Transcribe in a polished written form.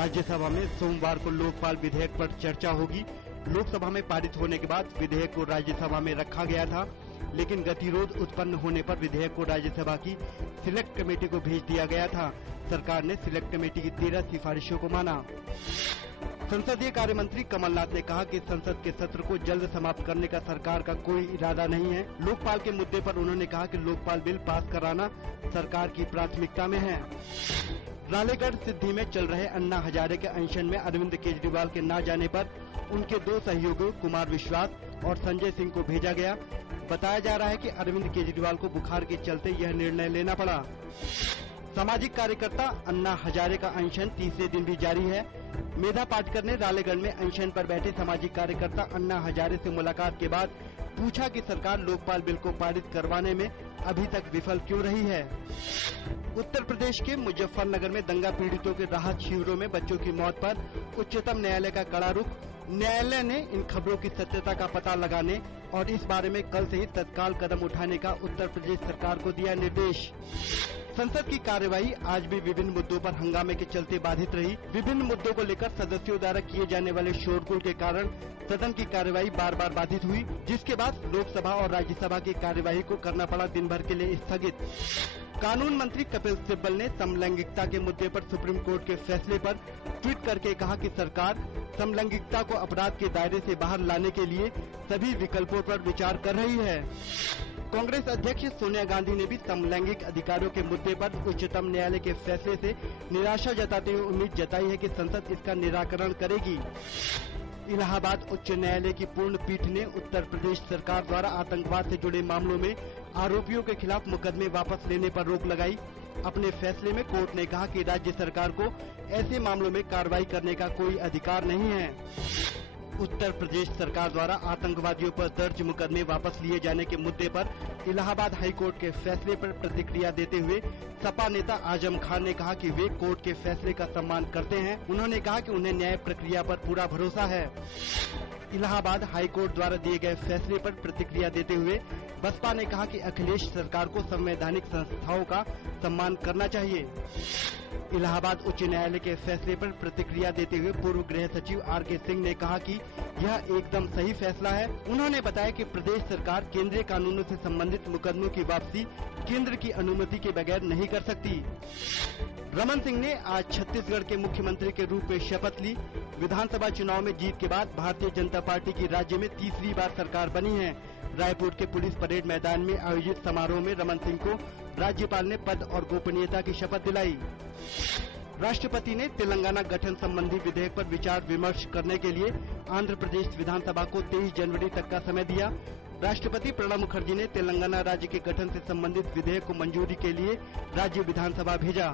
राज्यसभा में सोमवार को लोकपाल विधेयक पर चर्चा होगी। लोकसभा में पारित होने के बाद विधेयक को राज्यसभा में रखा गया था, लेकिन गतिरोध उत्पन्न होने पर विधेयक को राज्यसभा की सिलेक्ट कमेटी को भेज दिया गया था। सरकार ने सिलेक्ट कमेटी की 13 सिफारिशों को माना। संसदीय कार्य मंत्री कमलनाथ ने कहा कि संसद के सत्र को जल्द समाप्त करने का सरकार का कोई इरादा नहीं है। लोकपाल के मुद्दे पर उन्होंने कहा कि लोकपाल बिल पास कराना सरकार की प्राथमिकता में है। रालेगढ़ सिद्धि में चल रहे अन्ना हजारे के अनशन में अरविंद केजरीवाल के न जाने पर उनके 2 सहयोगियों कुमार विश्वास और संजय सिंह को भेजा गया। बताया जा रहा है कि अरविंद केजरीवाल को बुखार के चलते यह निर्णय लेना पड़ा। सामाजिक कार्यकर्ता अन्ना हजारे का अनशन तीसरे दिन भी जारी है। मेधा पाटकर ने रालेगढ़ में अनशन पर बैठे सामाजिक कार्यकर्ता अन्ना हजारे से मुलाकात के बाद पूछा कि सरकार लोकपाल बिल को पारित करवाने में अभी तक विफल क्यों रही है। उत्तर प्रदेश के मुजफ्फरनगर में दंगा पीड़ितों के राहत शिविरों में बच्चों की मौत पर उच्चतम न्यायालय का कड़ा रुख। न्यायालय ने इन खबरों की सत्यता का पता लगाने और इस बारे में कल से ही तत्काल कदम उठाने का उत्तर प्रदेश सरकार को दिया निर्देश। संसद की कार्यवाही आज भी विभिन्न मुद्दों पर हंगामे के चलते बाधित रही। विभिन्न मुद्दों को लेकर सदस्यों द्वारा किए जाने वाले शोरगुल के कारण सदन की कार्यवाही बार बार बाधित हुई, जिसके बाद लोकसभा और राज्यसभा की कार्यवाही को करना पड़ा दिन भर के लिए स्थगित। कानून मंत्री कपिल सिब्बल ने समलैंगिकता के मुद्दे पर सुप्रीम कोर्ट के फैसले पर ट्वीट करके कहा कि सरकार समलैंगिकता को अपराध के दायरे से बाहर लाने के लिए सभी विकल्पों पर विचार कर रही है। कांग्रेस अध्यक्ष सोनिया गांधी ने भी समलैंगिक अधिकारों के मुद्दे पर उच्चतम न्यायालय के फैसले से निराशा जताते हुए उम्मीद जताई है कि संसद इसका निराकरण करेगी। इलाहाबाद उच्च न्यायालय की पूर्ण पीठ ने उत्तर प्रदेश सरकार द्वारा आतंकवाद से जुड़े मामलों में आरोपियों के खिलाफ मुकदमे वापस लेने पर रोक लगाई। अपने फैसले में कोर्ट ने कहा कि राज्य सरकार को ऐसे मामलों में कार्रवाई करने का कोई अधिकार नहीं है। उत्तर प्रदेश सरकार द्वारा आतंकवादियों पर दर्ज मुकदमे वापस लिए जाने के मुद्दे पर इलाहाबाद हाई कोर्ट के फैसले पर प्रतिक्रिया देते हुए सपा नेता आजम खान ने कहा कि वे कोर्ट के फैसले का सम्मान करते हैं। उन्होंने कहा कि उन्हें न्याय प्रक्रिया पर पूरा भरोसा है। इलाहाबाद हाई कोर्ट द्वारा दिए गए फैसले पर प्रतिक्रिया देते हुए बसपा ने कहा कि अखिलेश सरकार को संवैधानिक संस्थाओं का सम्मान करना चाहिए। इलाहाबाद उच्च न्यायालय के फैसले पर प्रतिक्रिया देते हुए पूर्व गृह सचिव आर.के. सिंह ने कहा कि यह एकदम सही फैसला है। उन्होंने बताया कि प्रदेश सरकार केंद्रीय कानूनों से संबंधित मुकदमों की वापसी केंद्र की अनुमति के बगैर नहीं कर सकती। रमन सिंह ने आज छत्तीसगढ़ के मुख्यमंत्री के रूप में शपथ ली। विधानसभा चुनाव में जीत के बाद भारतीय जनता पार्टी की राज्य में तीसरी बार सरकार बनी है। रायपुर के पुलिस परेड मैदान में आयोजित समारोह में रमन सिंह को राज्यपाल ने पद और गोपनीयता की शपथ दिलाई। राष्ट्रपति ने तेलंगाना गठन संबंधी विधेयक पर विचार विमर्श करने के लिए आंध्र प्रदेश विधानसभा को 23 जनवरी तक का समय दिया। राष्ट्रपति प्रणब मुखर्जी ने तेलंगाना राज्य के गठन से संबंधित विधेयक को मंजूरी के लिए राज्य विधानसभा भेजा।